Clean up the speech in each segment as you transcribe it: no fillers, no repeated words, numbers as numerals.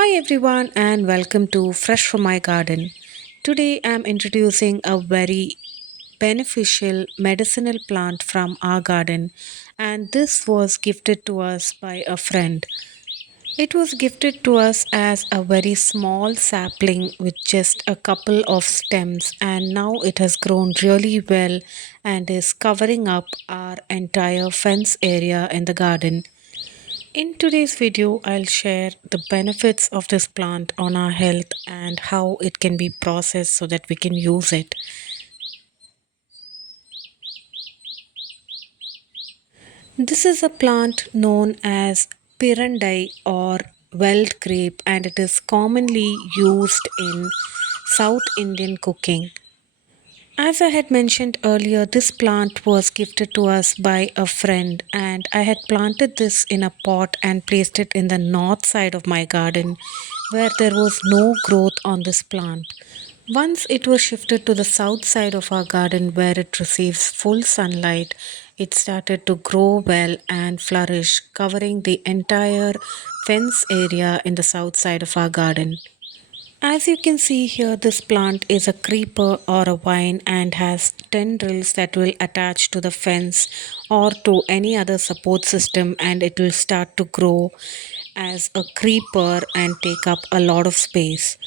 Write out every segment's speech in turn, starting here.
Hi everyone and welcome to Fresh from My Garden. Today I'm introducing a very beneficial medicinal plant from our garden, and this was gifted to us by a friend. It was gifted to us as a very small sapling with just a couple of stems, and now it has grown really well and is covering up our entire fence area in the garden. In today's video, I'll share the benefits of this plant on our health and how it can be processed so that we can use it. This is a plant known as Pirandai or Veldt grape, and it is commonly used in South Indian cooking. As I had mentioned earlier, this plant was gifted to us by a friend, and I had planted this in a pot and placed it in the north side of my garden where there was no growth on this plant. Once it was shifted to the south side of our garden where it receives full sunlight, it started to grow well and flourish, covering the entire fence area in the south side of our garden. As you can see here, this plant is a creeper or a vine and has tendrils that will attach to the fence or to any other support system, and it will start to grow as a creeper and take up a lot of space.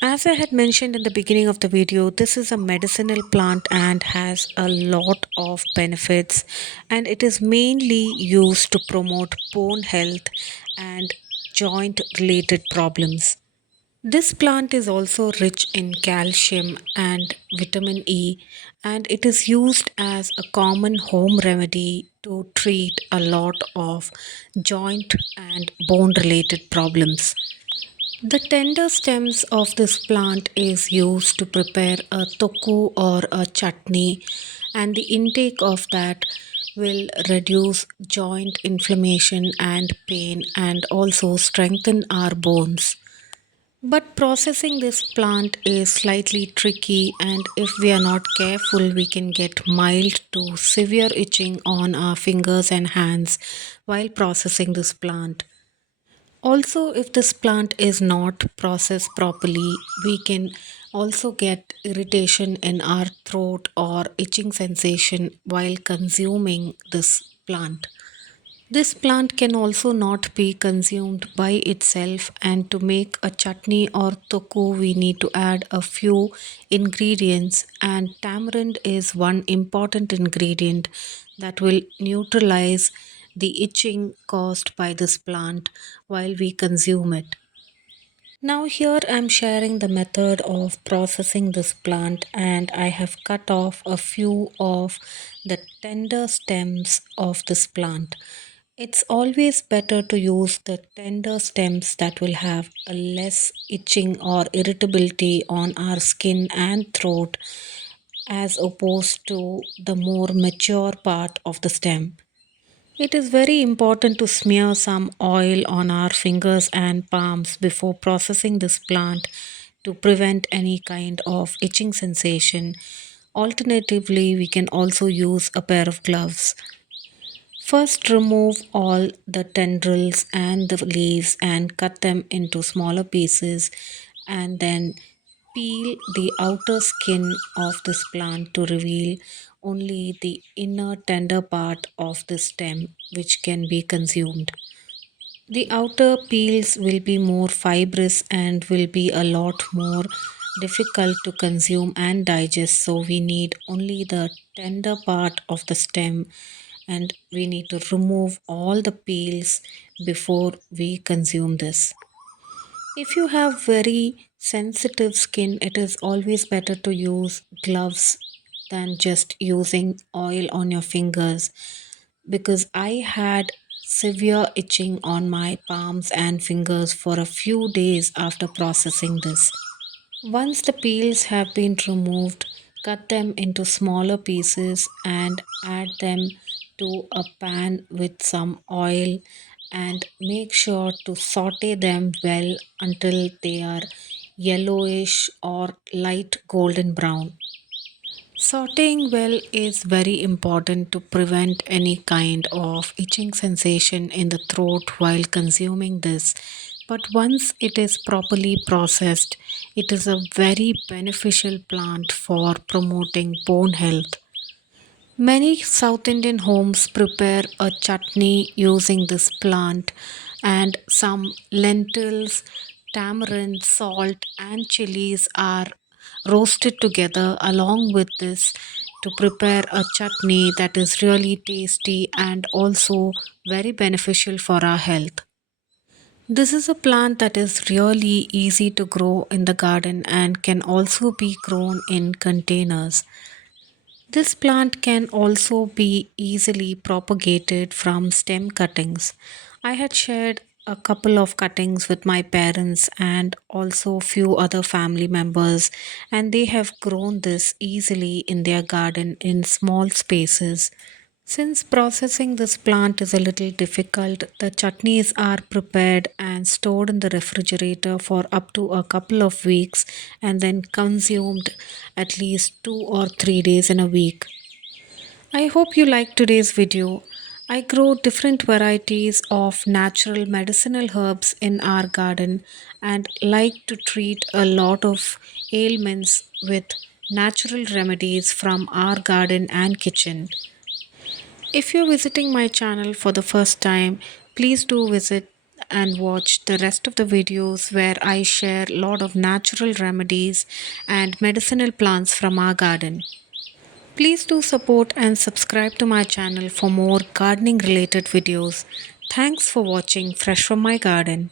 As I had mentioned in the beginning of the video, this is a medicinal plant and has a lot of benefits, and it is mainly used to promote bone health and joint related problems. This plant is also rich in calcium and vitamin E, and it is used as a common home remedy to treat a lot of joint and bone related problems. The tender stems of this plant is used to prepare a toku or a chutney, and the intake of that will reduce joint inflammation and pain and also strengthen our bones. But processing this plant is slightly tricky, and if we are not careful, we can get mild to severe itching on our fingers and hands while processing this plant. Also, if this plant is not processed properly, we can also get irritation in our throat or itching sensation while consuming this plant. This plant can also not be consumed by itself, and to make a chutney or toku, we need to add a few ingredients, and tamarind is one important ingredient that will neutralize the itching caused by this plant while we consume it. Now, here I'm sharing the method of processing this plant, and I have cut off a few of the tender stems of this plant. It's always better to use the tender stems that will have a less itching or irritability on our skin and throat as opposed to the more mature part of the stem. It is very important to smear some oil on our fingers and palms before processing this plant to prevent any kind of itching sensation. Alternatively, we can also use a pair of gloves. First, remove all the tendrils and the leaves and cut them into smaller pieces, and then peel the outer skin of this plant to reveal only the inner tender part of the stem, which can be consumed. The outer peels will be more fibrous and will be a lot more difficult to consume and digest, so we need only the tender part of the stem, and we need to remove all the peels before we consume this. If you have very sensitive skin, it is always better to use gloves than just using oil on your fingers, because I had severe itching on my palms and fingers for a few days after processing this. Once the peels have been removed, cut them into smaller pieces and add them to a pan with some oil, and make sure to saute them well until they are yellowish or light golden brown. Sauteing well is very important to prevent any kind of itching sensation in the throat while consuming this, But once it is properly processed, it is a very beneficial plant for promoting bone health. Many South Indian homes prepare a chutney using this plant, and some lentils, tamarind, salt, and chilies are roasted together along with this to prepare a chutney that is really tasty and also very beneficial for our health. This is a plant that is really easy to grow in the garden and can also be grown in containers. This plant can also be easily propagated from stem cuttings. I had shared a couple of cuttings with my parents and also few other family members, and they have grown this easily in their garden in small spaces. Since processing this plant is a little difficult, the chutneys are prepared and stored in the refrigerator for up to a couple of weeks and then consumed at least 2 or 3 days in a week. I hope you liked today's video. I grow different varieties of natural medicinal herbs in our garden and like to treat a lot of ailments with natural remedies from our garden and kitchen. If you're visiting my channel for the first time, please do visit and watch the rest of the videos where I share a lot of natural remedies and medicinal plants from our garden. Please do support and subscribe to my channel for more gardening related videos. Thanks for watching Fresh from my garden.